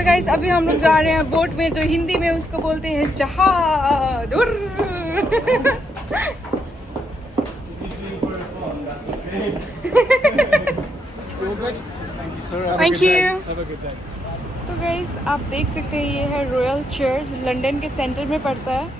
So guys, अभी हम लोग जा रहे हैं बोट में, जो हिंदी में उसको बोलते हैं जहाज। Thank you. तो गाइस आप देख सकते हैं ये है रॉयल चर्च, लंदन के सेंटर में पड़ता है।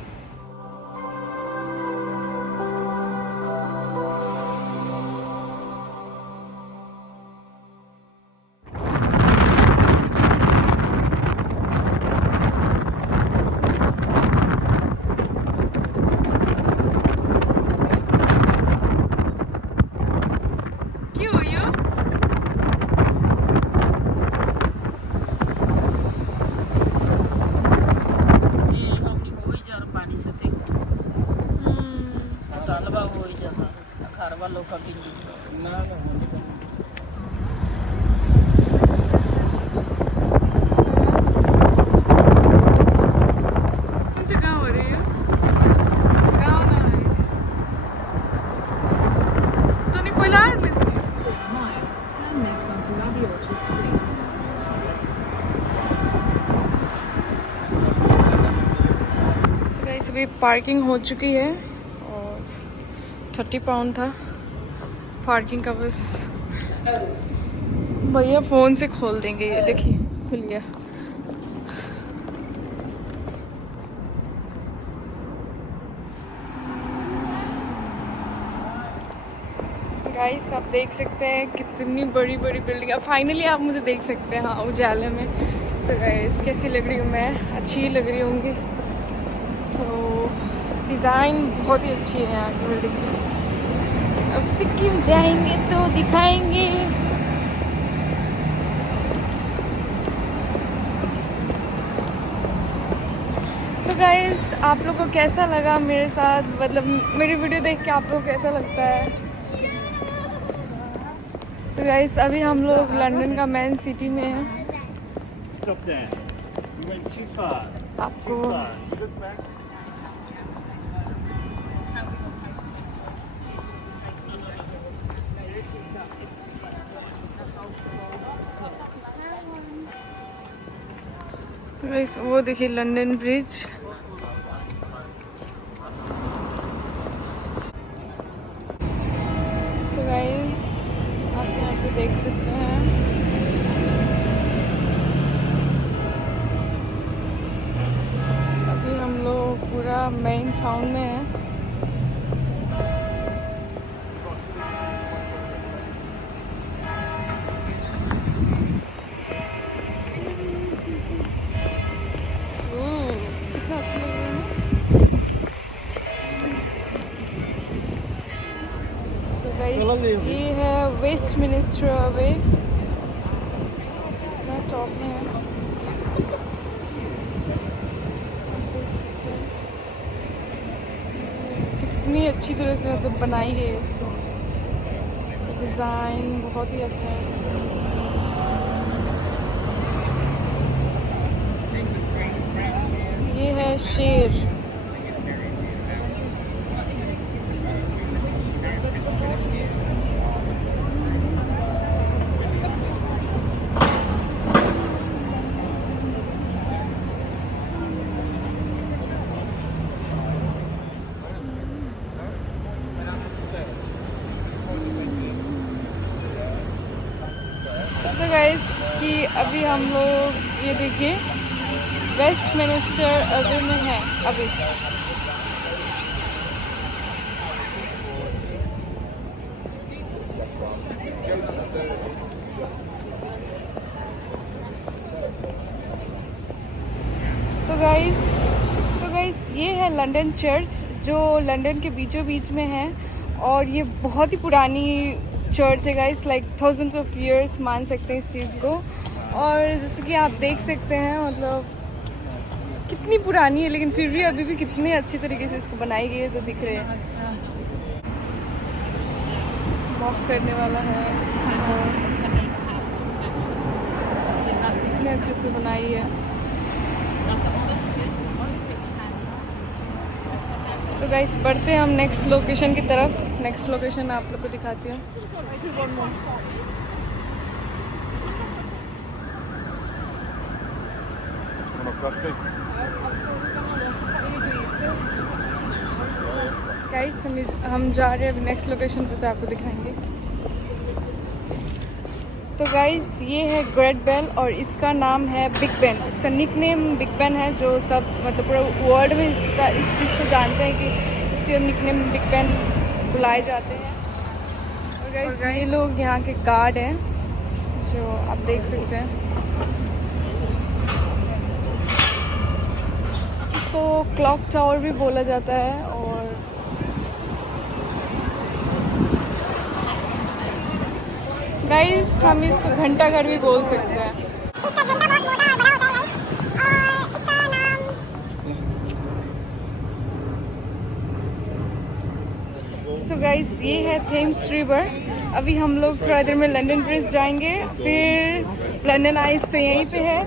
अभी पार्किंग हो चुकी है और 30 पाउंड था पार्किंग का। बस भैया फ़ोन से खोल देंगे, ये देखिए खुल गया। गाइस आप देख सकते हैं कितनी बड़ी बड़ी बिल्डिंग है। फाइनली आप मुझे देख सकते हैं हाँ उजाले में। तो गाइस कैसी लग रही हूँ मैं? अच्छी लग रही होंगी। तो डिज़ाइन बहुत ही अच्छी है यहाँ की बिल्डिंग की। अब सिक्किम जाएंगे तो दिखाएंगे। तो गाइस आप लोग को कैसा लगा मेरे साथ, मतलब मेरी वीडियो देख के आप लोग को कैसा लगता है? तो गाइस अभी हम लोग लंदन का मेन सिटी में हैं। आपको गाइस वो देखिए लंदन ब्रिज। सो गाइस आप यहाँ पे देख सकते हैं अभी हम लोग पूरा मेन टाउन में हैं। ये है वेस्ट मिनिस्टर वे, टॉप में है। कितनी अच्छी तरह से मतलब बनाई गई है इसको, डिज़ाइन बहुत ही अच्छा है। ये है शेर। सो गाइस कि अभी हम लोग ये देखिए वेस्ट मिनिस्टर अवे में है अभी। तो गाइस ये है लंदन चर्च, जो लंदन के बीचों बीच में है। और ये बहुत ही पुरानी चर्च है guys, like thousands of years मान सकते हैं इस चीज़ को। और जैसे कि आप देख सकते हैं मतलब कितनी पुरानी है, लेकिन फिर भी अभी भी कितने अच्छे तरीके से इसको बनाई गई है, जो दिख रहे हैं। वॉक करने वाला है और कितने अच्छे से बनाई है। तो गाइस बढ़ते हैं हम नेक्स्ट लोकेशन की तरफ। नेक्स्ट लोकेशन आप लोग को दिखाती हूँ। गाइस हम जा रहे हैं अभी नेक्स्ट लोकेशन पे, तो आपको दिखाएंगे। तो गाइस ये है ग्रेट बेल और इसका नाम है बिग बेन। इसका निक नेम बिग बेन है, जो सब मतलब पूरा वर्ल्ड में इस चीज़ को जानते हैं कि इसके निक नेम बिग बेन बुलाए जाते हैं। और गाइस ये लोग यहाँ के गार्ड हैं, जो आप देख सकते हैं। इसको क्लॉक टावर भी बोला जाता है और गाइस हम इसको घंटा घर भी बोल सकते हैं। इसका घंटा बहुत मोटा और बड़ा होता है गाइस, और इसका नाम सो गाइस ये है थेम्स रिवर। अभी हम लोग थोड़ा देर में लंदन ब्रिज जाएंगे, फिर लंदन आइस तो यहीं पे है,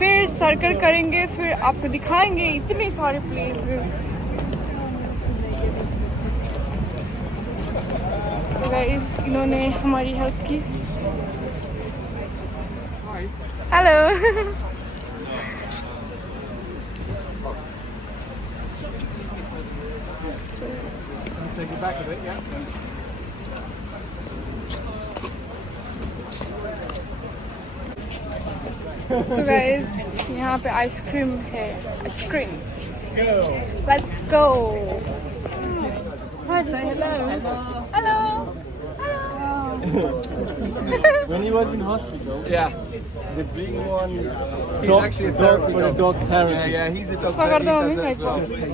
फिर सर्कल करेंगे, फिर आपको दिखाएंगे इतने सारे प्लेसेस। तो गाइस इन्होंने हमारी हेल्प की। Hello. Take it back a bit, yeah. So guys, यहाँ पे आइसक्रीम है, ice creams. Let's go. Say hello. Hello. When he was in hospital, Yeah, the big one, he's actually a therapy for the dog. dog therapy. Yeah, he's a dog पकड़ दो therapy. Mummy, He does हाथ as पर। well.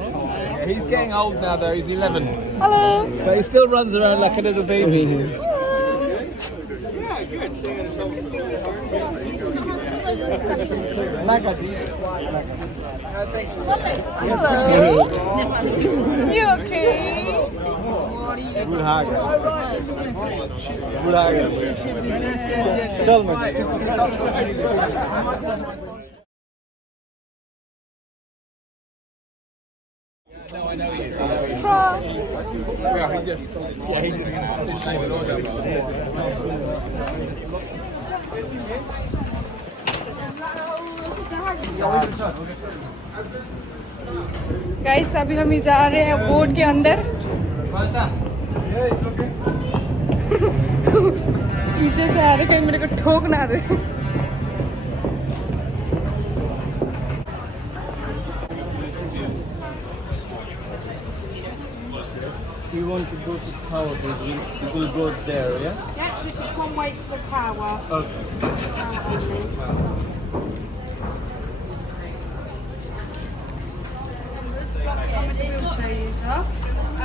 Yeah, he's getting old now though, he's 11. Hello. But he still runs around like a little baby. Like a deep. Hello. You okay? Good hager. Good hager. Tell me. No, I know he is. Fra. Yeah, he just. Guys अभी हम ही जा रहे हैं boat के अंदर। पीछे से आ रहे हैं, मेरे को ठोक ना दे। We want to go to tower, please. We will go there, yeah? yes, this is one way to the tower. Okay. Wheelchair user,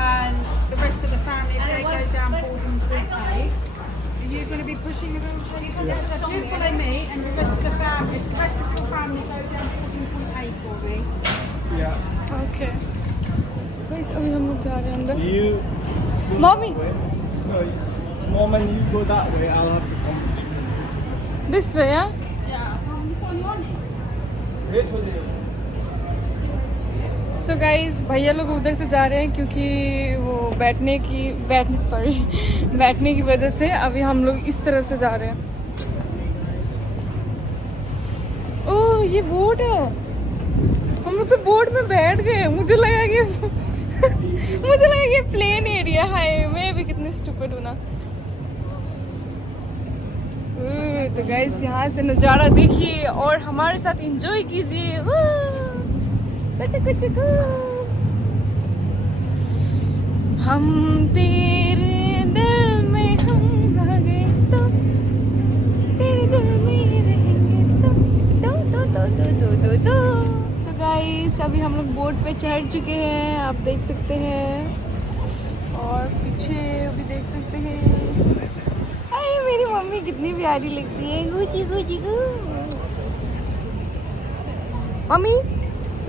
and the rest of the family, if they go down boarding point A, are you going to be pushing the wheelchair user? Yes, so do follow me, and the rest of the family, the rest of your family go down boarding point A for me. Yeah. Okay guys अभी हम लोग जा रहे हैं अंदर। You. Mummy No, Mom, and you go that way. I'll have to come. This way या Wait for you. So guys भैया लोग उधर से जा रहे हैं क्योंकि वो बैठने की वजह से अभी हम लोग इस तरफ से जा रहे हैं। ओह ये बोट है, हम लोग तो बोट में बैठ गए। मुझे लगा कि प्लेन एरिया है। मैं भी कितनी स्टूपिड हूँ ना। तो गाइस यहाँ से नज़ारा देखिए और हमारे साथ एंजॉय कीजिए। हम तेरे दिल में हम आ गए तो तेरे दिल में रहेंगे तो। सो गाइस अभी हम लोग बोट पे चढ़ चुके हैं, आप देख सकते हैं, और पीछे भी देख सकते हैं। अरे मेरी मम्मी कितनी प्यारी लगती है, गुची गुची गू। मम्मी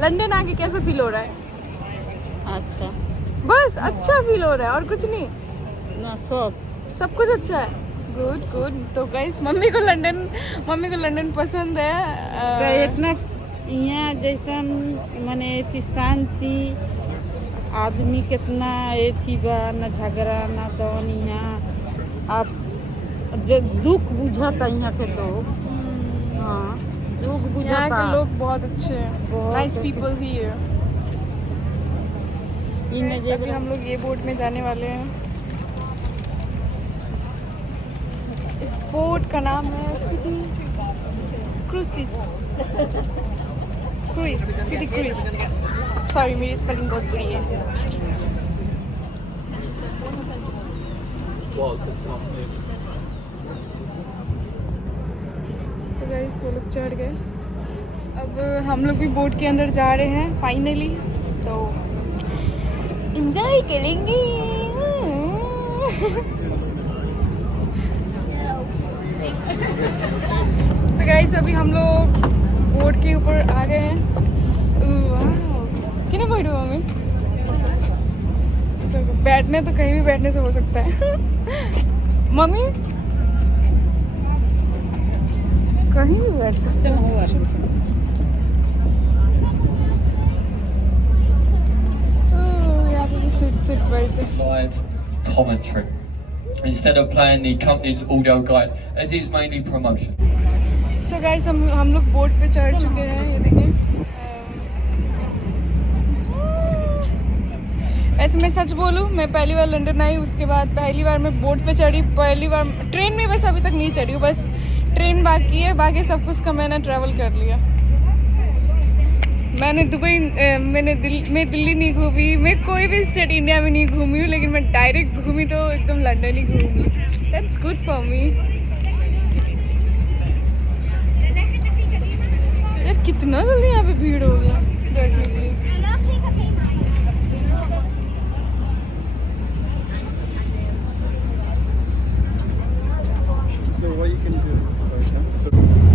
लंदन आके कैसा फील हो रहा है? अच्छा बस अच्छा फील हो रहा है और कुछ नहीं? ना सब कुछ अच्छा है। Good good. तो गाइस मम्मी को लंदन पसंद है। इतना यहाँ जैसन मने थी शांति, आदमी कितना थी बा, न झगड़ा न दौन। यहाँ आप जो दुख बुझाता यहाँ के लोग हाँ लोग यहाँ बुझाता के लोग बहुत अच्छे हैं, बहुत नाइस अच्छे। People here. इनमें अभी हम लोग ये बोट में जाने वाले हैं। इस बोट का नाम है सिटी क्रूसिस, क्रूइज, सिटी क्रूइज। सॉरी मेरी स्पेलिंग बहुत बुरी है। तो गाइस वो लोग चढ़ गए, अब हम लोग भी बोट के अंदर जा रहे हैं फाइनली, तो एंजॉय करेंगे। So guys अभी हम लोग बोट के ऊपर आ गए हैं। कितने बैठो हमें? So, बैठने तो कहीं भी बैठने से हो सकता है। मम्मी कहीं भी बैठ सकते हैं। यहाँ पे भी सिट वैसे। Live commentary instead of playing the company's audio guide, as it is mainly promotion. So guys हम लोग बोट पे चढ़ चुके हैं, ये देखिए। ऐसे मैं सच बोलूँ, मैं पहली बार लंदन आई, उसके बाद पहली बार मैं बोट पे चढ़ी, पहली बार ट्रेन में बस अभी तक नहीं चढ़ी हूँ, बस ट्रेन बाकी है, बाकी सब कुछ का मैंने ट्रैवल कर लिया। मैंने दुबई मैं दिल्ली नहीं घूमी, मैं कोई भी स्टेट इंडिया में नहीं घूमी हूँ, लेकिन मैं डायरेक्ट घूमी तो एकदम लंदन ही घूमी। That's good for me. यार कितना जल्दी यहाँ पे भीड़ हो गया बैठने के लिए। So what you can do? So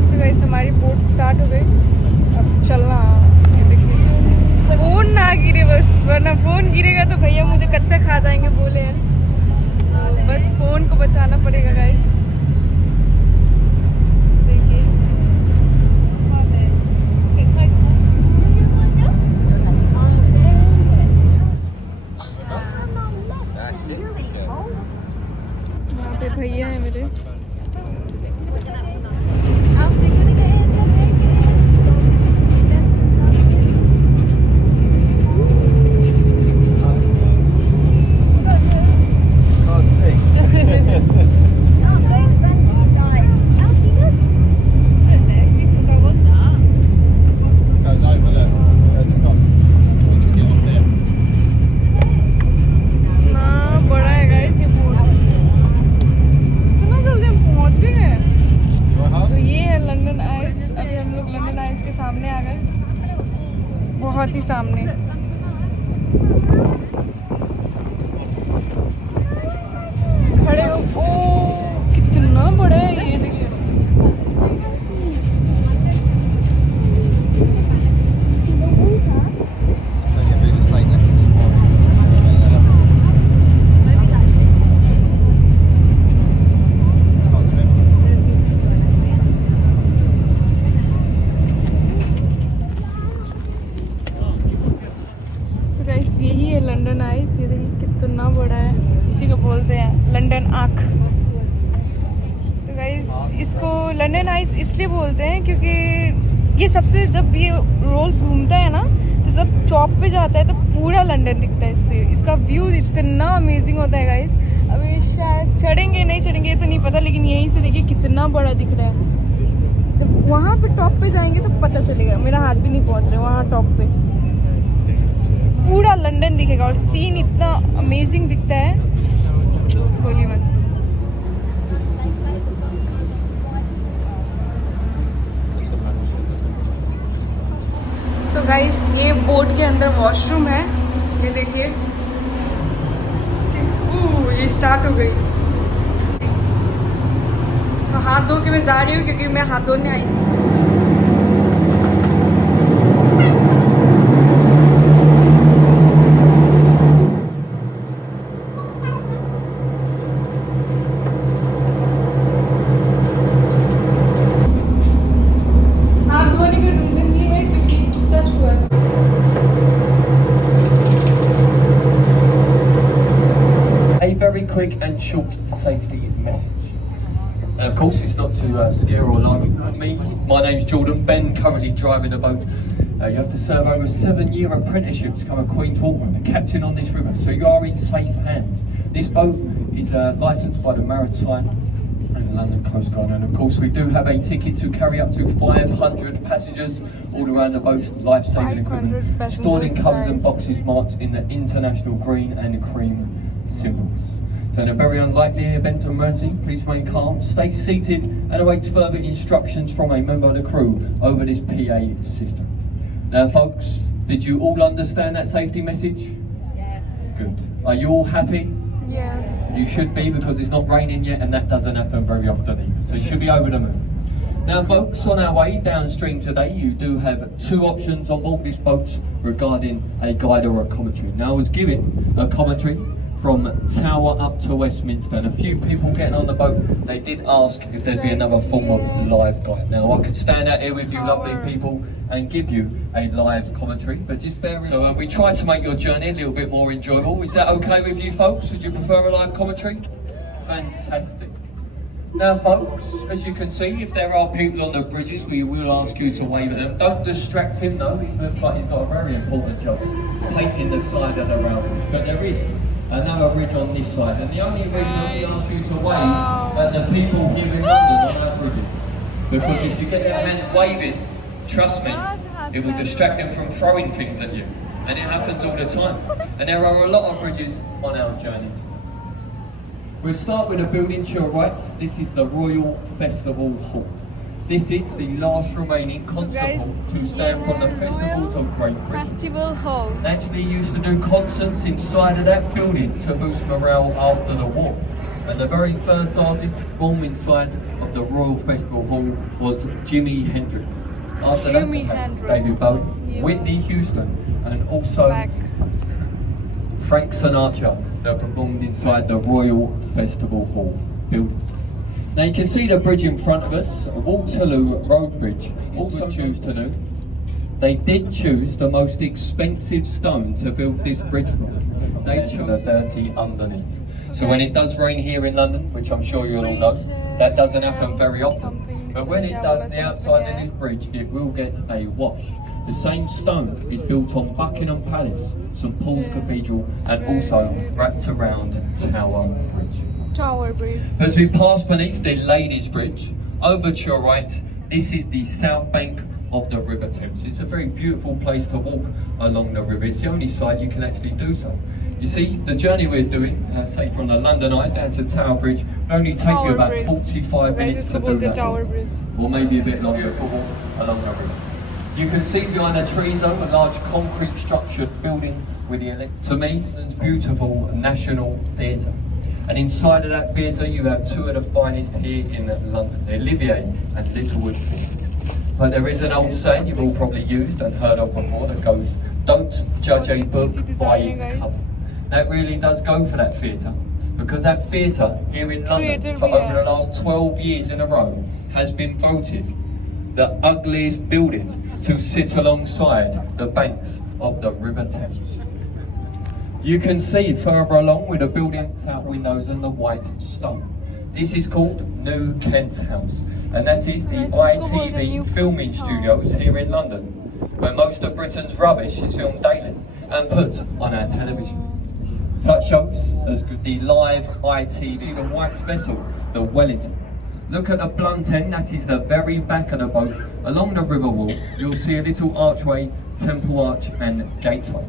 So guys हमारी बोट स्टार्ट हो गई, अब चलना। ये देखिए फोन ना गिरे बस, वरना फोन गिरेगा तो भैया मुझे कच्चा खा जाएंगे बोले हैं, तो बस फोन को बचाना पड़ेगा गाइस। देखिए वहाँ पे भैया है मेरे। can't sing. Goes over there. Goes across. You should get off there. ना बड़ा है गाइस ये बोट, इतना जल्दी हम पहुँच भी गए। तो ये है लंदन आइस। अभी हम लोग लंदन आइस के सामने आ गए, बहुत ही सामने। खड़े हो, ओ कितना बड़ा है ये देखिए। Maybe just like that for some more. Can't swim. So guys यही है लंदन आइस, ये देखिए कितना बड़ा है, इसी को बोलते हैं लंदन आँख। तो गाइस इसको लंदन आइस इसलिए बोलते हैं क्योंकि ये सबसे, जब ये रोल घूमता है ना, तो जब टॉप पे जाता है तो पूरा लंदन दिखता है इससे। इसका व्यू इतना अमेजिंग होता है गाइस। अभी शायद चढ़ेंगे नहीं चढ़ेंगे ये तो नहीं पता, लेकिन यहीं से देखिए कितना बड़ा दिख रहा है। जब वहाँ पे टॉप पे जाएंगे तो पता चलेगा। मेरा हाथ भी नहीं पहुँच रहा वहाँ टॉप पे, पूरा लंदन दिखेगा और सीन इतना अमेजिंग दिखता है, बोलिए मत। सो गाइस ये बोट के अंदर वॉशरूम है, ये देखिए। ये स्टार्ट हो गई। तो हाथ धो के मैं जा रही हूँ क्योंकि मैं हाथ धोने आई थी। हाथ धोने का रीजन ये है क्योंकि टच हुआ है। A very quick and short safety message. course, it's not to scare or alarm you. Me, my name's Jordan. Ben, currently driving a boat. You have to serve over a 7-year apprenticeship to become a Queen's Waterman, a captain on this river, so you are in safe hands. This boat is licensed by the Maritime and London Coast Guard, and of course we do have a ticket to carry up to 500 passengers all around the boat's life-saving equipment, stored in covers and boxes marked in the international green and cream symbols. So in a very unlikely event of emergency, please remain calm, stay seated and await further instructions from a member of the crew over this PA system. Now folks, did you all understand that safety message? Yes. Good. Are you all happy? Yes. You should be, because it's not raining yet and that doesn't happen very often either. So you should be over the moon. Now folks, on our way downstream today, you do have 2 options on board this boat regarding a guide or a commentary. Now I was given a commentary from Tower up to Westminster, and a few people getting on the boat, they did ask if there'd be another form of live guide. Now I could stand out here with you lovely people and give you a live commentary, but just bear in mind. So we try to make your journey a little bit more enjoyable. Is that okay with you folks? Would you prefer a live commentary? Fantastic. Now folks, as you can see, if there are people on the bridges, we will ask you to wave at them. Don't distract him though, it looks like he's got a very important job, painting the side of the rail bridge. But there is another bridge on this side, and the only reason we ask you to wave at the people here in London on our bridges, because if you get their hands waving, trust me, it will distract them from throwing things at you, and it happens all the time. And there are a lot of bridges on our journey. We'll start with a building to your right. This is the Royal Festival Hall. This is the last remaining concert hall to stand from the festivals of Great Britain. Festival Hall. They actually used to do concerts inside of that building to boost morale after the war. And the very first artist born inside of the Royal Festival Hall was Jimi Hendrix. After that, we had David Bowie, Whitney Houston, and also Frank Sinatra that performed inside the Royal Festival Hall building. Now you can see the bridge in front of us, Waterloo Road Bridge. Also choose to do, they did choose the most expensive stone to build this bridge from. They chose the dirty underneath. So when it does rain here in London, which I'm sure you'll all know, that doesn't happen very often. But when it does, the outside of this bridge, it will get a wash. The same stone is built on Buckingham Palace, St Paul's Cathedral, and also wrapped around Tower Bridge. Tower Bridge. As we pass beneath the Ladies Bridge, over to your right, this is the south bank of the River Thames. It's a very beautiful place to walk along the river. It's the only side you can actually do so. You see, the journey we're doing, say from the London Eye down to Tower Bridge, will only take you about 45 minutes to do that. Tower Bridge. Or maybe a bit longer to walk along the river. You can see behind the trees though, a large concrete structured building with the, to me, it's beautiful National Theatre. And inside of that theatre you have 2 of the finest here in London, the Olivier and Littlewood Theatre. But there is an old saying you've all probably used and heard of before that goes, don't judge a book by its cover. That really does go for that theatre, because that theatre here in London for over the last 12 years in a row has been voted the ugliest building to sit alongside the banks of the River Thames. You can see further along with the building out windows and the white stone. This is called New Kent House, and that is the ITV filming studios here in London, where most of Britain's rubbish is filmed daily and put on our televisions. Such shows as the live ITV, the White Vessel, the Wellington. Look at the blunt end, that is the very back of the boat. Along the river wall, you'll see a little archway, Temple Arch and Gateway.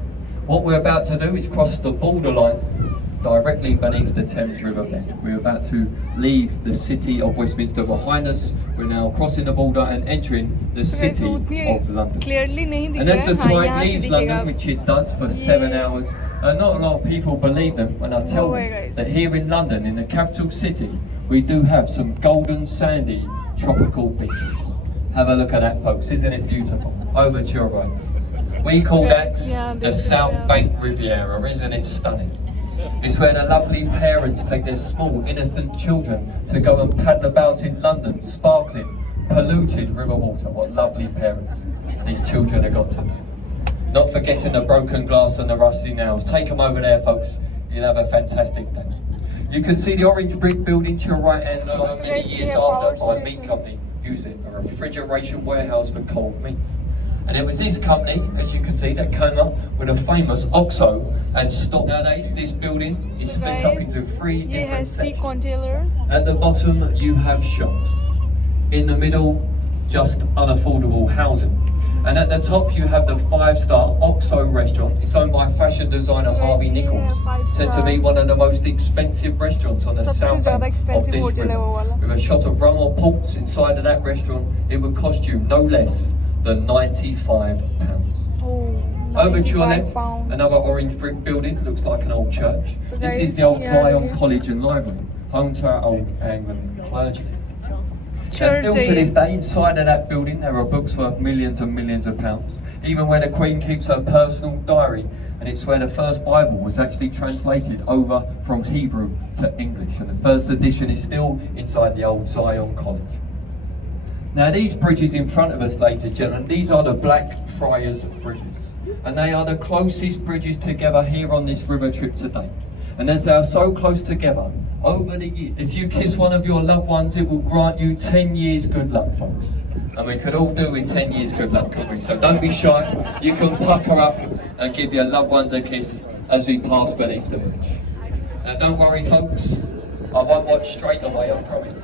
What we're about to do is cross the borderline directly beneath the Thames River bed. We're about to leave the city of Westminster behind us. We're now crossing the border and entering the city of London. And as the tide leaves London, which it does for 7 hours, not a lot of people believe them when I tell them that here in London, in the capital city, we do have some golden sandy tropical beaches. Have a look at that folks, isn't it beautiful? Over to your right. We call that the South Bank Riviera, isn't it stunning? It's where the lovely parents take their small innocent children to go and paddle about in London, sparkling, polluted river water. What lovely parents these children have got to know. Not forgetting the broken glass and the rusty nails. Take them over there folks, you'll have a fantastic day. You can see the orange brick building to your right hand side. Many Guys, years yeah, power after, my meat station. company used it, a refrigeration warehouse for cold meats. And it was this company, as you can see, that came up with a famous OXO and stock. Nowadays, this building is So split up guys, into 3 ये है different sea sections. containers. At the bottom, you have shops. In the middle, just unaffordable housing. And at the top, you have the 5-star OXO restaurant. It's owned by fashion designer So guys, Harvey ये है Nichols. 5 Said to be one of the most expensive restaurants on the सबसे south ज़्यादा bank of expensive this hotel है वो river. वाला. With a shot of rum or ports inside of that restaurant, it would cost you no less than £95. Oh, Over to your 95 left, pounds. another orange brick building, looks like an old church. So This guys, is the old here Zion it is. College and Library, home to our old Anglican clergy. Church And still है to this ये. day, inside of that building, there are books worth millions and millions of pounds. Even where the Queen keeps her personal diary, and it's where the first Bible was actually translated over from Hebrew to English. And the first edition is still inside the old Zion College. Now these bridges in front of us, ladies and gentlemen, these are the Blackfriars Bridges. And they are the closest bridges together here on this river trip today. And as they are so close together, over the years, if you kiss one of your loved ones, it will grant you 10 years good luck, folks. And we could all do with 10 years good luck, couldn't we? So don't be shy. You can pucker up and give your loved ones a kiss as we pass beneath the bridge. Now don't worry, folks. I won't watch straight away, I promise.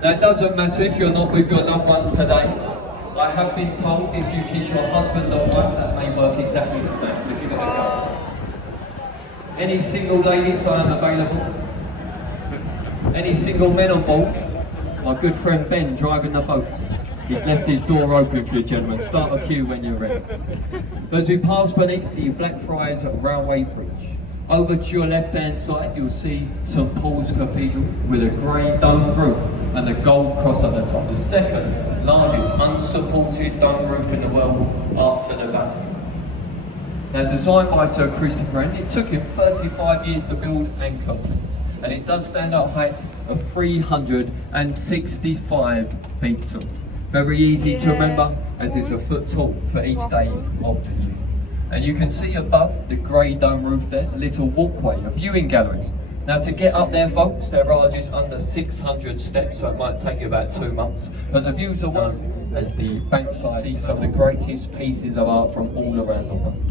Now it doesn't matter if you're not with your loved ones today. I have been told if you kiss your husband or wife, that may work exactly the same. So give it a go. Any single ladies, I am available. Any single men on board? My good friend Ben driving the boat. He's left his door open for you, gentlemen. Start a queue when you're ready. As we pass beneath the Blackfriars Railway Bridge, over to your left-hand side, you'll see St Paul's Cathedral with a grey domed roof and a gold cross at the top. The second largest unsupported dome roof in the world after the Vatican. Now designed by Sir Christopher Wren, it took him 35 years to build and complete. And it does stand at a height of 365 feet tall. Very easy to remember, as it's a foot tall for each day of the year. And you can see above the grey dome roof there, a little walkway, a viewing gallery. Now to get up there, folks, there are just under 600 steps, so it might take you about 2 months. But the views are one as the bankside, see some of the greatest pieces of art from all around the world.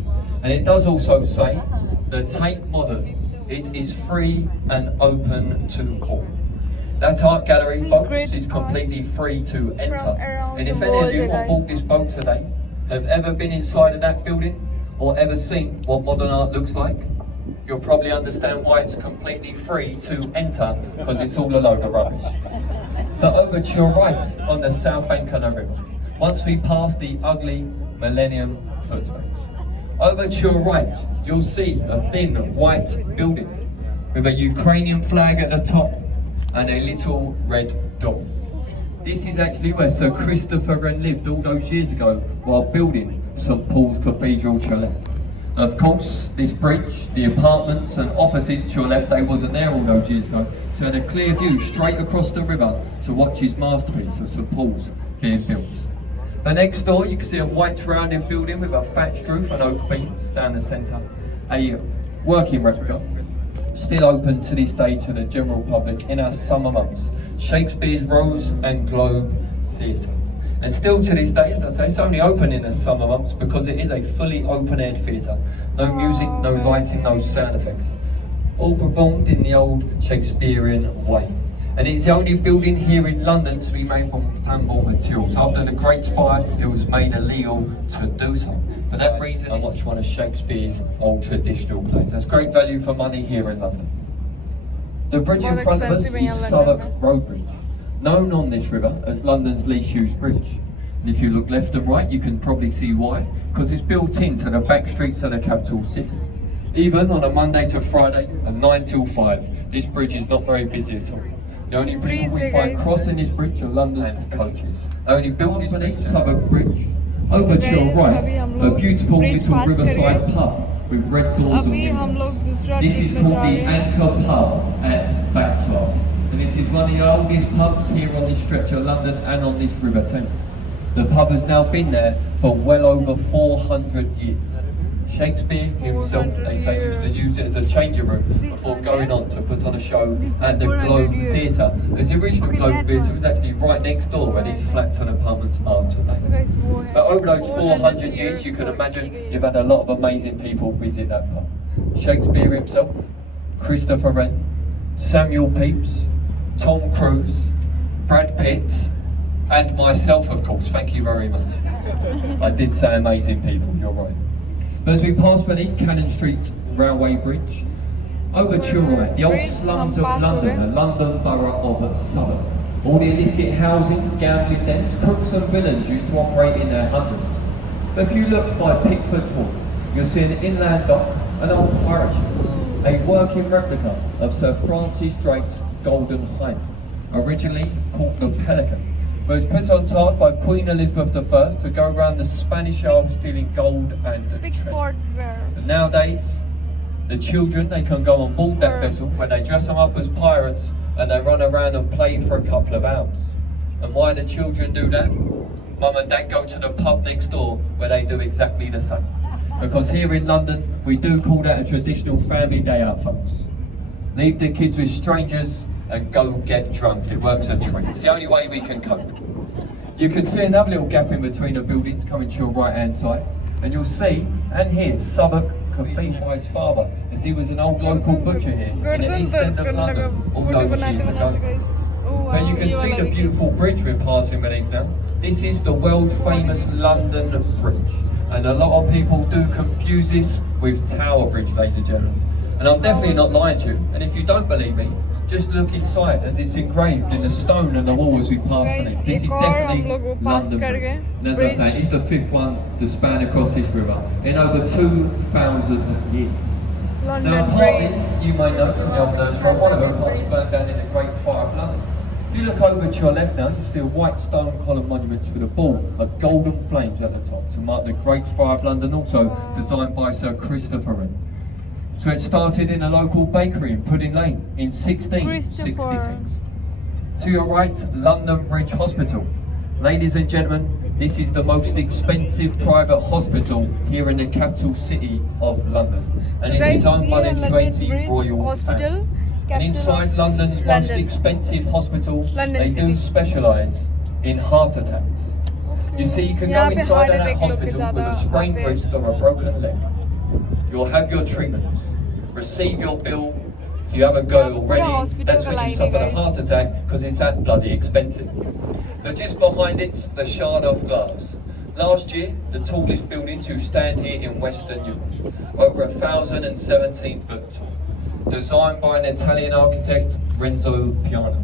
And it does also say, the Tate Modern, it is free and open to all. That art gallery, folks, is completely free to enter. And if any of you on board this boat today have ever been inside of that building or ever seen what modern art looks like, you'll probably understand why it's completely free to enter, because it's all a load of rubbish. But over to your right on the south bank of the river, once we pass the ugly Millennium Footbridge, over to your right, you'll see a thin white building with a Ukrainian flag at the top and a little red dot. This is actually where Sir Christopher Wren lived all those years ago while building St Paul's Cathedral to your left. Of course, this bridge, the apartments and offices to your left, they wasn't there all those years ago, so had a clear view straight across the river to watch his masterpiece of St Paul's being built. But next door you can see a white rounded building with a thatched roof and oak beams down the centre. A working replica, still open to this day to the general public in our summer months. Shakespeare's Rose and Globe Theatre. And still to this day, as I say, it's only open in the summer months because it is a fully open-air theatre. No music, no lighting, no sound effects. All performed in the old Shakespearean way. And it's the only building here in London to be made from flammable materials. After the Great Fire, it was made illegal to do so. For that reason, I watched one of Shakespeare's old traditional plays. That's great value for money here in London. The bridge in front of us is Southwark Road Bridge, known on this river as London's least used bridge. And if you look left and right, you can probably see why, because it's built into the back streets of the capital city. Even on a Monday to Friday, and 9 till 5, this bridge is not very busy at all. The only people we find crossing this bridge are London coaches. Only built beneath Southwark Bridge. Over to your right, a beautiful little riverside pub with red doors on it. This is called the Anchor Pub at Bahat. And it is one of the oldest pubs here on this stretch of London and on this River Thames. The pub has now been there for well over 400 years. Shakespeare himself, they say, used to use it as a changing room before going on to put on a show at the Globe Theatre. Because the original Globe Theatre was actually right next door where these flats and apartments are today. तो guys वो है But over those 400 years, you can imagine you've had a lot of amazing people visit that pub. Shakespeare himself, Christopher Wren, Samuel Pepys, Tom Cruise, Brad Pitt, and myself, of course. Thank you very much. I did say amazing people, you're right. But as we pass beneath Cannon Street Railway Bridge, over Chilworth, the old slums of London, the London borough of Southwark. All the illicit housing, gambling dens, crooks and villains used to operate in their hundreds. But if you look by Pickford's Wall, you'll see an inland dock, an old pirate ship, a working replica of Sir Francis Drake's Golden Hind, originally called the Pelican. But was put on task by Queen Elizabeth I to go around the Spanish Isles stealing gold and Pickford where treasure. Nowadays, the children, they can go on board that vessel when they dress them up as pirates and they run around and play for a couple of hours. And why the children do that? Mum and Dad go to the pub next door where they do exactly the same. Because here in London, we do call that a traditional family day out, folks. Leave the kids with strangers and go get drunk. It works a treat. It's the only way we can cope. You can see another little gap in between the buildings coming to your right hand side, and you'll see and hear Southwark Cathedral by his father, as he was an old local butcher here in the east end of London all those years ago. But you can see the beautiful bridge we're passing beneath now. This is the world famous London Bridge, and a lot of people do confuse this with Tower Bridge, ladies and gentlemen. And I'm definitely not lying to you, and if you don't believe me, just look inside as it's engraved in the stone and the wall as we pass beneath. This is definitely London Bridge. And as I say, it's the fifth one to span across this river in over 2,000 years. Now, partly, you may know from the old notes from one of them, partly burned down in the Great Fire of London. If you look over to your left now, you see a white stone column monument with a ball of golden flames at the top to mark the Great Fire of London, also designed by Sir Christopher Wren. So it started in a local bakery in Pudding Lane in 1666. To your right, London Bridge Hospital. Ladies and gentlemen, this is the most expensive private hospital here in the capital city of London. And it is owned by the 20 royal family. And inside London's most expensive hospital, they do specialise in heart attacks. You see, you can go inside of that hospital with a sprained wrist or a broken leg. You'll have your treatments, receive your bill. If you haven't got it already, that's when you suffered a heart attack, because it's that bloody expensive. But just behind it's the Shard of Glass. Last year, the tallest building to stand here in Western Europe, over 1,017 foot tall, designed by an Italian architect, Renzo Piano.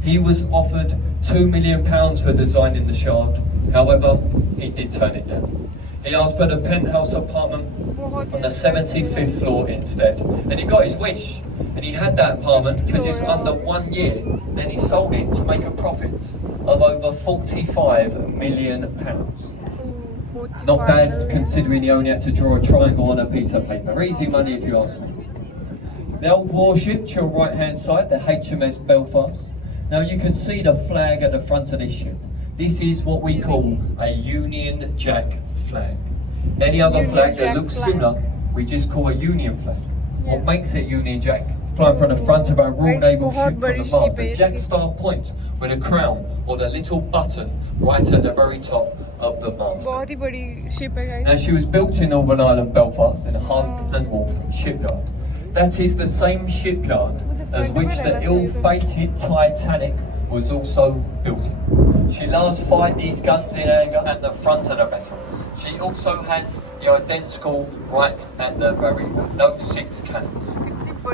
He was offered £2 million for designing the Shard, however, he did turn it down. He asked for the penthouse apartment on the 75th floor instead, and he got his wish. And he had that apartment for just under 1 year. Then he sold it to make a profit of over £45 million. Not bad considering he only had to draw a triangle on a piece of paper. Easy money if you ask me. The old warship to your right hand side, the HMS Belfast. Now you can see the flag at the front of this ship. This is what we call a Union Jack flag. Any other flag that looks similar, we just call a Union flag. What makes it Union Jack? Flying from the front of our Royal Naval ship from the mast, the Jack Star point with a crown or the little button right at the very top of the mast. बहुत ही बड़ी ship है guys. Now she was built in Northern Ireland, Belfast, in a Hunt and Wolff shipyard. That is the same shipyard as which the ill-fated Titanic was also built in. She last fired these guns in anger at the front of the vessel. She also has the identical right at the very back, those 6 cannons.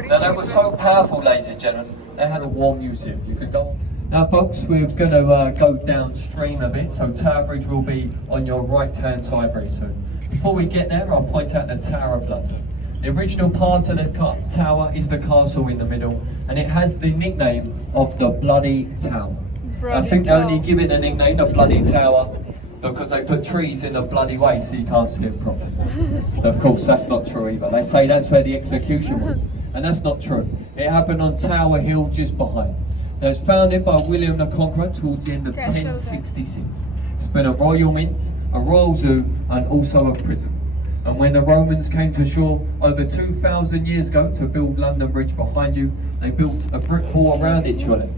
Now they were so powerful, ladies and gentlemen, they had a war museum. You could go on. Now folks, we're going to go downstream a bit, so Tower Bridge will be on your right hand side very soon. Before we get there, I'll point out the Tower of London. The original part of the tower is the castle in the middle, and it has the nickname of the Bloody Tower. I think they only give it the nickname, the Bloody Tower, because they put trees in a bloody way so you can't see it properly. Of course, that's not true either. They say that's where the execution was, and that's not true. It happened on Tower Hill just behind. It was founded by William the Conqueror towards the end of 1066. It's been a royal mint, a royal zoo, and also a prison. And when the Romans came to shore over 2,000 years ago to build London Bridge behind you, they built a brick wall around it, surely.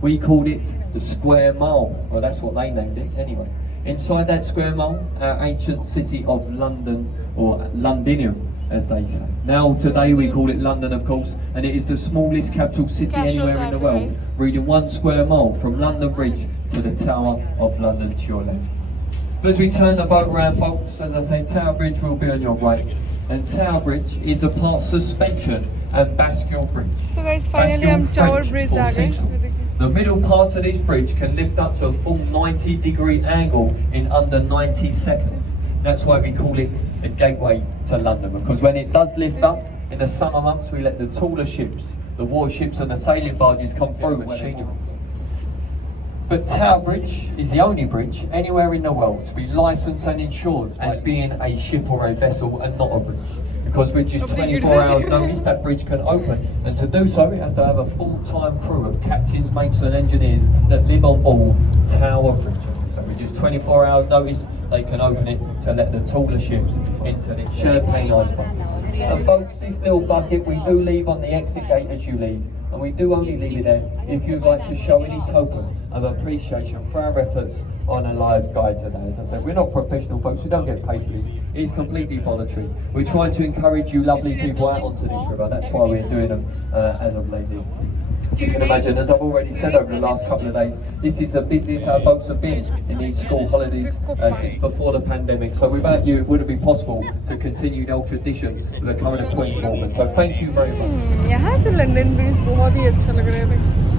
We called it the Square Mile. Well, that's what they named it anyway. Inside that square mile, our ancient city of London, or Londinium, as they say. Now, today we call it London, of course, and it is the smallest capital city anywhere in the world, reading 1 square mile from London Bridge to the Tower of London to your left. But as we turn the boat around, folks, as I say, Tower Bridge will be on your right. And Tower Bridge is a part suspension and bascule bridge. So guys, finally हम Tower Bridge आ गए. The middle part of this bridge can lift up to a full 90-degree angle in under 90 seconds. That's why we call it the gateway to London, because when it does lift up in the summer months, we let the taller ships, the warships and the sailing barges come through with machinery. But Tower Bridge is the only bridge anywhere in the world to be licensed and insured as being a ship or a vessel and not a bridge. Because with just 24 hours notice, that bridge can open, and to do so it has to have a full-time crew of captains, mates and engineers that live on board Tower Bridge. So with just 24 hours notice, they can open it to let the taller ships into this champagne iceberg. And folks, this little bucket we do leave on the exit gate as you leave, and we do only leave it there if you'd like to show any token of appreciation for our efforts on a live guide today. As I said, we're not professional folks, we don't get paid for this. It's completely voluntary. We're trying to encourage you lovely people out onto this river. That's why we're doing them as of lately. You can imagine, as I've already said over the last couple of days, this is the busiest our boats have been in these school holidays since before the pandemic. So without you, it wouldn't be possible to continue the old tradition with the current 24. So thank you very much. यहाँ से London bridge बहुत ही अच्छा लग रहा है.